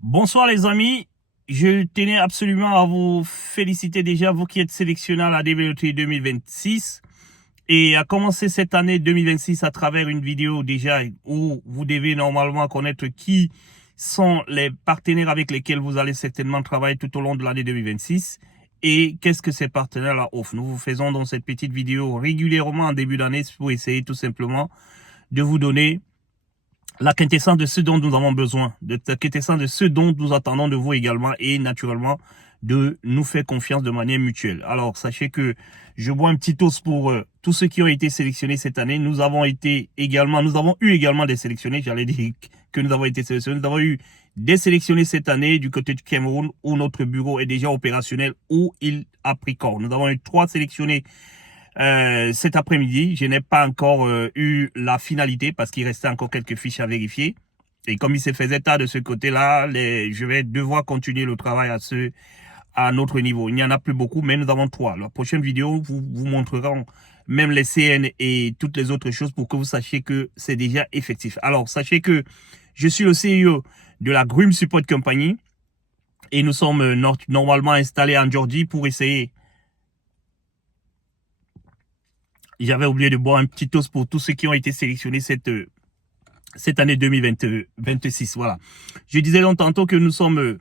Bonsoir les amis, je tenais absolument à vous féliciter déjà, vous qui êtes sélectionnés à la DVOT 2026 et à commencer cette année 2026 à travers une vidéo déjà où vous devez normalement connaître qui sont les partenaires avec lesquels vous allez certainement travailler tout au long de l'année 2026 et qu'est-ce que ces partenaires-là offrent. Nous vous faisons dans cette petite vidéo régulièrement en début d'année pour essayer tout simplement de vous donner la quintessence de ce dont nous avons besoin, de la quintessence de ce dont nous attendons de vous également et naturellement de nous faire confiance de manière mutuelle. Alors, sachez que je bois un petit toast pour tous ceux qui ont été sélectionnés cette année. Nous avons eu également des sélectionnés. J'allais dire que nous avons été sélectionnés. Nous avons eu des sélectionnés cette année du côté du Cameroun où notre bureau est déjà opérationnel, où il a pris corps. Nous avons eu 3 sélectionnés cet après-midi. Je n'ai pas encore eu la finalité parce qu'il restait encore quelques fiches à vérifier. Et comme il se faisait tard de ce côté-là, je vais devoir continuer le travail à notre niveau. Il n'y en a plus beaucoup, mais nous avons 3. La prochaine vidéo vous montrera même les CN et toutes les autres choses pour que vous sachiez que c'est déjà effectif. Alors, sachez que je suis le CEO de la Grim Support Company et nous sommes normalement installés en Georgie pour essayer. J'avais oublié de boire un petit toast pour tous ceux qui ont été sélectionnés cette année 2026. Voilà. Je disais donc tantôt que nous sommes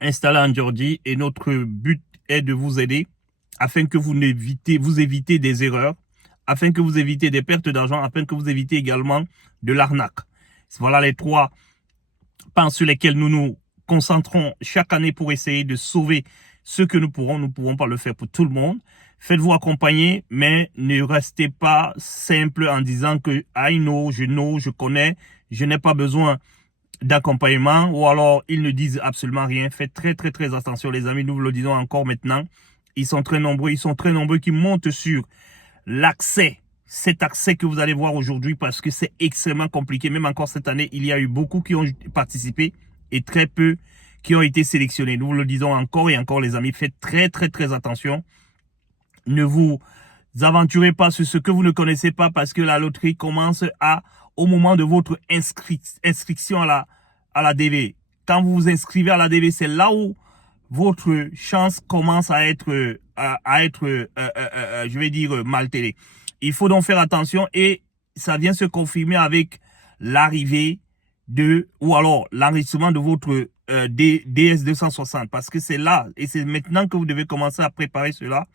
installés en Georgie et notre but est de vous aider afin que vous évitez des erreurs, afin que vous évitez des pertes d'argent, afin que vous évitez également de l'arnaque. Voilà les 3 pans sur lesquels nous nous concentrons chaque année pour essayer de sauver ce que nous pourrons. Nous ne pouvons pas le faire pour tout le monde. Faites-vous accompagner, mais ne restez pas simple en disant que I know, je connais, je n'ai pas besoin d'accompagnement, ou alors ils ne disent absolument rien. Faites très très très attention les amis, nous vous le disons encore maintenant. Ils sont très nombreux qui montent sur cet accès que vous allez voir aujourd'hui parce que c'est extrêmement compliqué. Même encore cette année, il y a eu beaucoup qui ont participé et très peu qui ont été sélectionnés. Nous vous le disons encore et encore les amis, faites très très très attention. Ne vous aventurez pas sur ce que vous ne connaissez pas parce que la loterie commence au moment de votre inscription à la DV. Quand vous vous inscrivez à la DV, c'est là où votre chance commence à être, je vais dire, mal télé. Il faut donc faire attention et ça vient se confirmer avec l'arrivée ou alors l'enregistrement de votre DS260 parce que c'est là et c'est maintenant que vous devez commencer à préparer cela.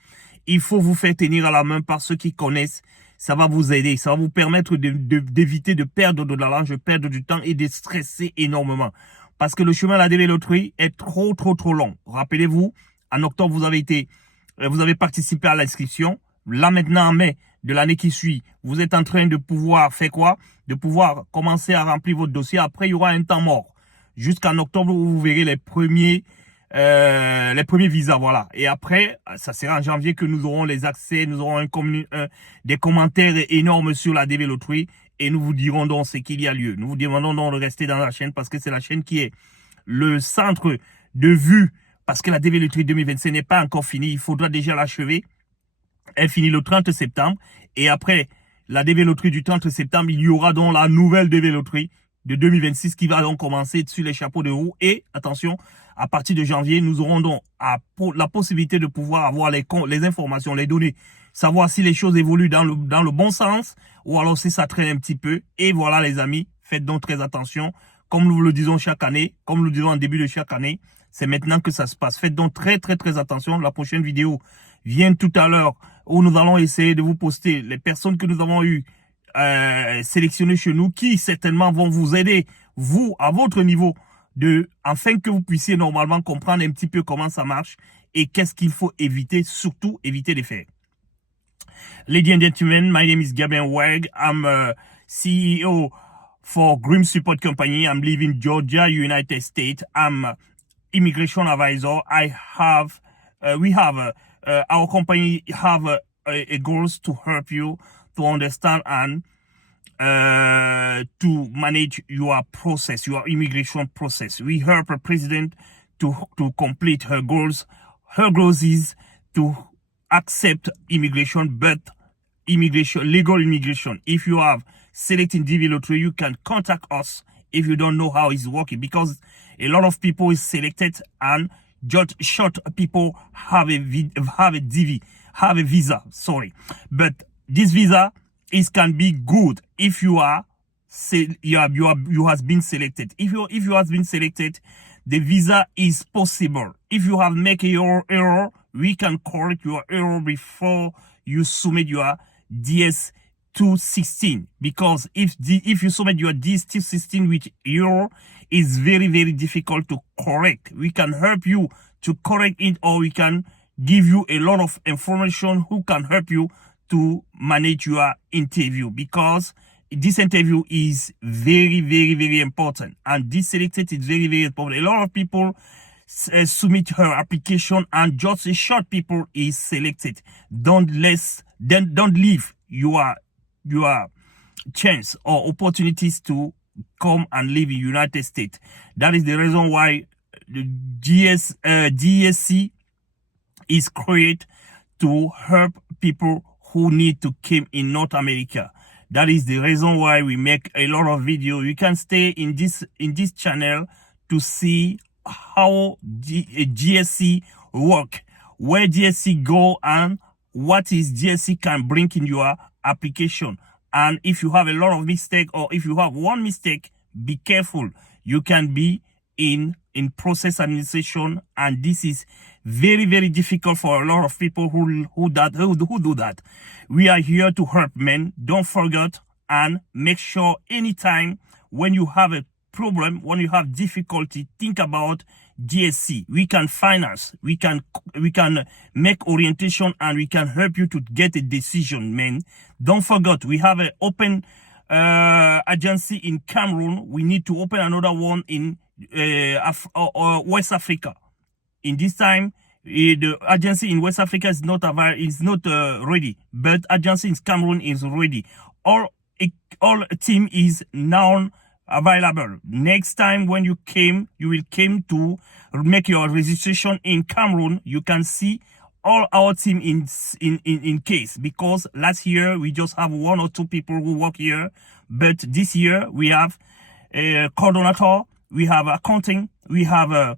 Il faut vous faire tenir à la main par ceux qui connaissent. Ça va vous aider. Ça va vous permettre d'éviter de perdre de l'argent, de perdre du temps et de stresser énormément. Parce que le chemin à la DV Loterie est trop long. Rappelez-vous, en octobre, vous avez participé à l'inscription. Là, maintenant, en mai de l'année qui suit, vous êtes en train de pouvoir faire quoi? De pouvoir commencer à remplir votre dossier. Après, il y aura un temps mort. Jusqu'en octobre, où vous verrez les premiers visas, voilà. Et après, ça sera en janvier que nous aurons les accès, nous aurons des commentaires énormes sur la DV Loterie et nous vous dirons donc ce qu'il y a lieu. Nous vous demandons donc de rester dans la chaîne parce que c'est la chaîne qui est le centre de vue parce que la DV Loterie 2025 n'est pas encore finie. Il faudra déjà l'achever. Elle finit le 30 septembre et après la DV Loterie du 30 septembre, il y aura donc la nouvelle DV Loterie de 2026 qui va donc commencer sur les chapeaux de roue et attention, à partir de janvier, nous aurons donc la possibilité de pouvoir avoir les informations, les données, savoir si les choses évoluent dans le bon sens ou alors si ça traîne un petit peu. Et voilà les amis, faites donc très attention. Comme nous le disons chaque année, comme nous le disons en début de chaque année, c'est maintenant que ça se passe. Faites donc très très très attention. La prochaine vidéo vient tout à l'heure où nous allons essayer de vous poster les personnes que nous avons eues sélectionnées chez nous qui certainement vont vous aider, vous, à votre niveau, afin que vous puissiez normalement comprendre un petit peu comment ça marche et qu'est-ce qu'il faut éviter, surtout éviter de faire. Ladies and gentlemen, my name is Gabriel Weg. I'm CEO for Grim Support Company. I'm living Georgia, United States. I'm immigration advisor. Our company have a goals to help you to understand and to manage your process, your immigration process. We help a president to complete her goals. Her goals is to accept immigration, but legal immigration. If you have selected DV Lottery, you can contact us if you don't know how it's working, because a lot of people is selected and just short people have a visa, sorry. But this visa can be good if you are you has been selected. If you has been selected, the visa is possible. If you have make your error, we can correct your error before you submit your DS216, because if you submit your DS216 with error, is very, very difficult to correct. We can help you to correct it, or we can give you a lot of information who can help you to manage your interview, because this interview is very, very, very important, and this selected is very, very important. A lot of people submit her application and just a short people is selected. Don't leave your chance or opportunities to come and live in United States. That is the reason why the GSC is created to help people who need to come in North America. That is the reason why we make a lot of videos. You can stay in this channel to see how GSC work, where GSC go, and what is GSC can bring in your application. And if you have a lot of mistake, or if you have one mistake, be careful. You can be in process administration, and this is very, very difficult for a lot of people who do that. We are here to help, men. Don't forget, and make sure anytime when you have a problem, when you have difficulty, think about GSC. We can finance, we can make orientation, and we can help you to get a decision, man. Don't forget, we have an open agency in Cameroon. We need to open another one in West Africa. In this time, the agency in West Africa is not ready, but agency in Cameroon is ready. All team is now available. Next time when you will came to make your registration in Cameroon, you can see all our team in case, because last year we just have 1 or 2 people who work here, but this year we have a coordinator, we have accounting, we have a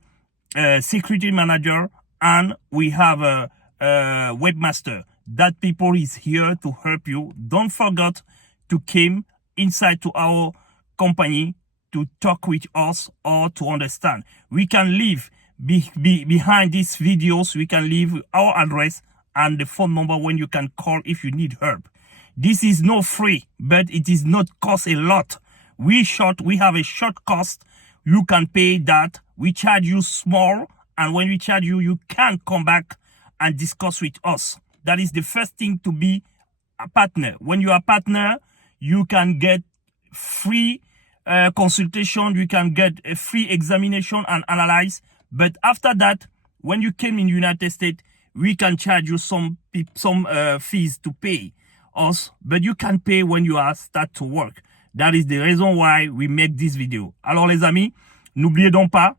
security manager, and we have a webmaster. That people is here to help you. Don't forget to come inside to our company to talk with us or to understand. We can leave behind these videos, we can leave our address and the phone number when you can call if you need help. This is not free, but it is not cost a lot. We have a short cost. You can pay that. We charge you small, and when we charge you, you can come back and discuss with us. That is the first thing to be a partner. When you are a partner, you can get free consultation, you can get a free examination and analyze. But after that, when you came in United States, we can charge you some fees to pay us, but you can pay when you are start to work. That is the reason why we make this video. Alors les amis, n'oubliez donc pas,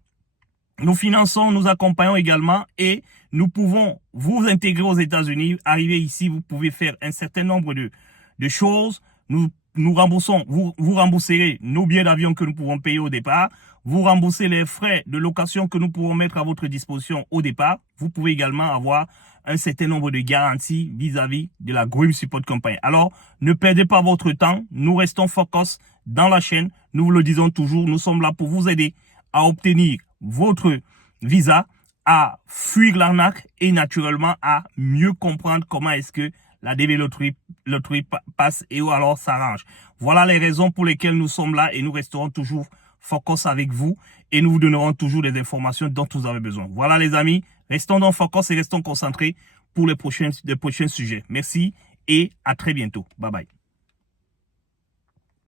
nous finançons, nous accompagnons également, et nous pouvons vous intégrer aux États-Unis. Arriver ici, vous pouvez faire un certain nombre de choses. Nous remboursons, vous rembourserez nos billets d'avion que nous pouvons payer au départ. Vous remboursez les frais de location que nous pouvons mettre à votre disposition au départ. Vous pouvez également avoir un certain nombre de garanties vis-à-vis de la Grim Support Company. Alors, ne perdez pas votre temps. Nous restons focus dans la chaîne. Nous vous le disons toujours, nous sommes là pour vous aider à obtenir votre visa, à fuir l'arnaque et naturellement à mieux comprendre comment est-ce que la DB loterie passe et alors s'arrange. Voilà les raisons pour lesquelles nous sommes là, et nous resterons toujours focus avec vous et nous vous donnerons toujours des informations dont vous avez besoin. Voilà les amis, restons dans focus et restons concentrés pour les prochains sujets. Merci et à très bientôt. Bye bye.